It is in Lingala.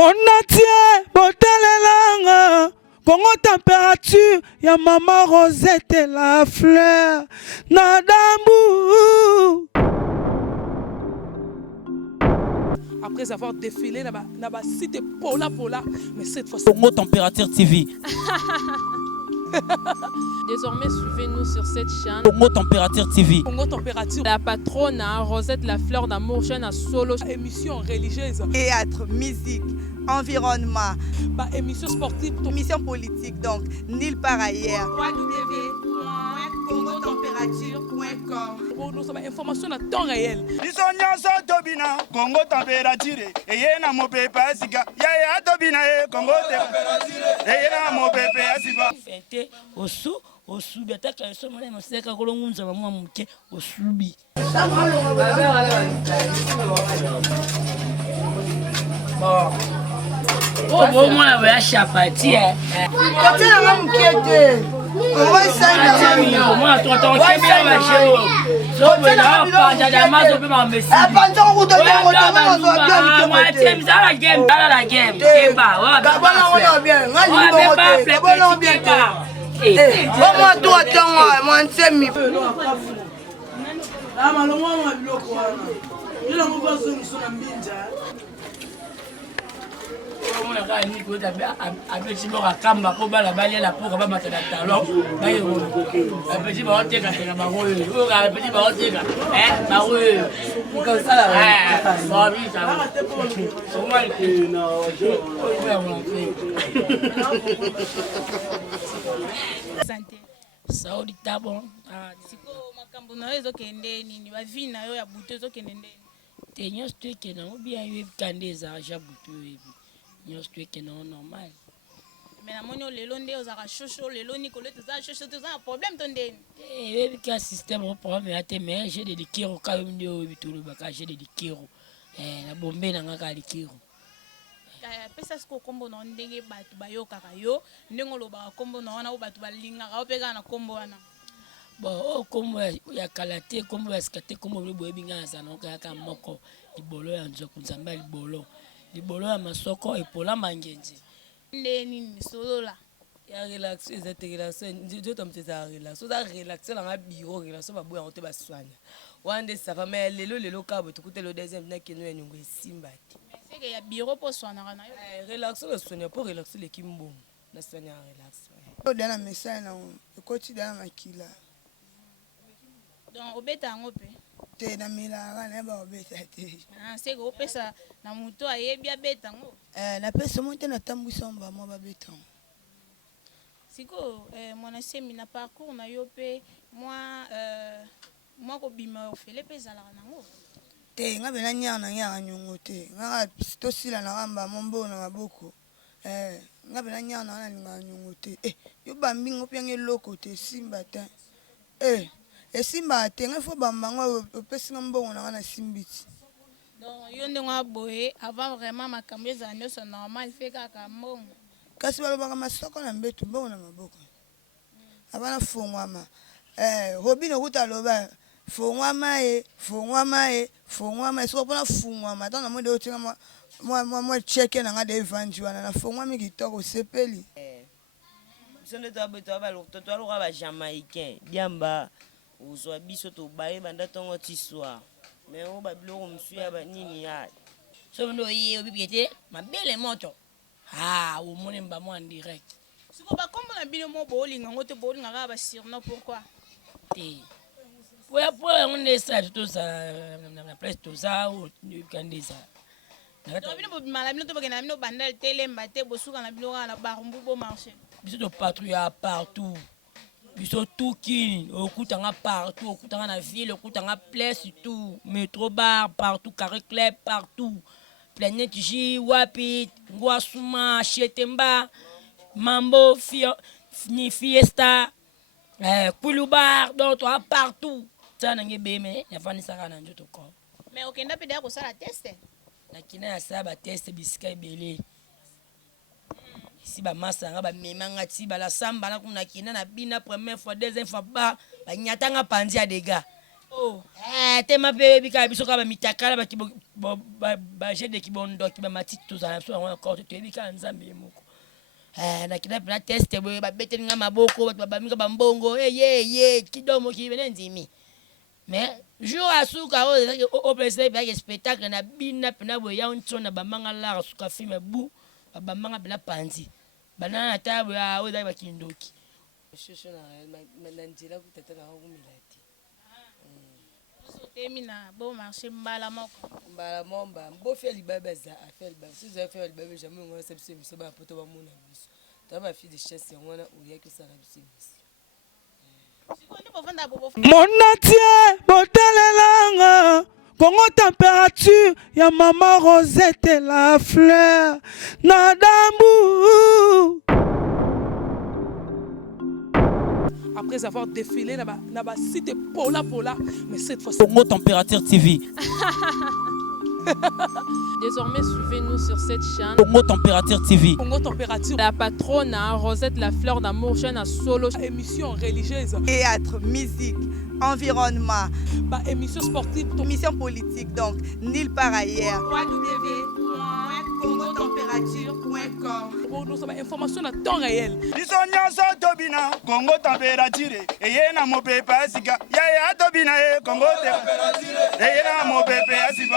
Mon entier, botalelanga. Congo température, ya maman Rosette la fleur. Nadambu. Après avoir défilé là-bas, site Pola, mais cette fois Congo Température TV. Désormais, suivez-nous sur cette chaîne. Congo Température TV. Congo Température. La patronne Rosette la fleur d'amour, chaîne à solo. Émission religieuse. Théâtre, musique, environnement. Émission sportive. Émission politique, donc nulle part ailleurs. www.congotempérature.com. Pour nous avons information à temps réel. Congo Température. Et na mo pepa sika. Ya tobina Congo Température. Et na mo pepa sika. Fete osubi ataka yeso mwana moseka kolongunza ba mwa muke osubi. Oh bon moi la chapati eh. Côté la muke on va essayer moi tonton qui bien va chez so bena pa da mazo pe ma mesi. Panton ko to bien ko to moi t'aimes ça la game c'est pas wa Gabon on bien ngani Gabon bien moi toi tant moi nsemi Malongo wa biloko wana. Ila mo ba zo musona mbinja. Mona ka ni ko ta abe ti mo ka kamba ko bala bali la poka ba matana talon ba yo abe ti ba oteka tena ba ko yo ka abe ti ba oteka ba ko yo ko sala ba bi ta so mo ki na Santé. Saudi tabon Siko makambo na yo ezokende nini ba vie na yo ya buto ezokende ndeni. te nyos tu ke na bien yo kande za ja butu nyos tu ke na normal. Mais na moni lelo nde ozaka shosho lelo ni kolete za shosho to za problème to ndeni. Eh ka système au problème ya te mais j'ai des likiro ka yo ndio bitulu baka j'ai des likiro na bombe na ngaka likiro. Pesa siko kombo na ndenge batu bayokaka yo ndenge olobaka kombo na wana o batu balingaka opeka na kombo wana. Bon kombo ya kalate kombo ya skate kombo boye binga za na ka moko libolo ya nzoku nzamba libolo ya masoko epola mangenje Ndeni ni solola ya relax ezate relax ndio tamteza relax oza relaxer na bureau relax ba boya ngote baswanya wande ça va mais lelo ka bo tukute le deuxième na kenu ya nyungu esimba ti c'est que ya bureau po swana kana yo relax le sonya pour relaxer le kimbo na sonya relax dana message na ekoti dana makila donc obeta ngo pe te na milaka na ba obeta te c'est que opesa na muto ayebi abeta ngo na pesa monte na tambwisa mba mo babeta siko mwana semi na parcours na yo pe moi ko bima ofele pe zalaka nango te nga bena nyana nyongo te nga to sila na kamba mombo na maboko nga bena nyana na ninga nyongo te yo bambingo piange loko te simba ta esimba te nga fo bambango opesinga mbongo na na simbiti donc yo ndenge boye avant vraiment makambo ezala nyonso normal fe kaka mbongo kasi balobaka masoko na mbetu mbongo na maboko abana fongwama robino kuta loba fongwama soko pona fongwama tana mo de otinga mo cheke na nga de vanji wana na fongwami kitoko sepeli sonde to abeto ba lo to lo ba jamaïcain biamba uzwa biso to baye banda tongo tiswa mais o ba biloko msuya ba nini ya so ndo ye obibiete mabele moto o mone mba mo en direct siko ba kombo na bino mo bolinga ngote bolinga ka ba surnom pourquoi te ouais pour on est ça tout ça na place tout ça ou kandisa na bino bo mala bino to ba na bino bandal telemba te bosuka na bino na barumbu bo marché biso to patrouille partout biso tout kini okutanga partout okutanga na ville okutanga place tout métro bar partout carré club partout planète J wapi ngwasuma chetemba mambo ni fiesta kulubar donc toi partout ça na ngebeme ya fani saka na njoto ko mais okenda pe da ko sala test na kina ya saba test bisika belé si ba masanga ba memanga ti bala samba na kuna kina na bina première fois deuxième fois ba nyatanga pandi ya dega Oh. Tema pe bika biso ka ba mitakala ba kibo ba jede kibondo ki ba matiti tozala so encore te bika nzambe moko. Na kina pena test boye ba beteli nga maboko ba baminga ba mbongo ye kidomo ki bene nzimi. Mais jour asuka o plaisir ba spectacle na bina pena boye ya ntona ba mangala suka film bu ba manga bela panzi. Banana tabo ya o da ba kindoki. Shosho na ndila kutatana ho kumilati. Temina bon marché mbala moko. Mbala momba mbo fait libaba za affaire libaba si za faire libaba jamais on sait si so ba poto ba mona biso ta ba fi de chasse ngona o ya ke sala biso. Monatie botalelanga Congo température ya maman Rosette la fleur Nadambu. Après avoir défilé là-bas, cité Pola, mais cette fois Congo Température TV. Désormais, suivez-nous sur cette chaîne. Congo Température TV. Congo Température. La patronne Rosette la fleur d'amour, chaîne à solo. Émission religieuse. Théâtre, musique, environnement. Bah, émission sportive. Émission politique, donc nulle part ailleurs. www.congotempérature.com. Pour nous avoir information à temps réel. biso nyonso tobina Congo température eye na mopepe asika yaya tobina Congo température eye na mopepe asika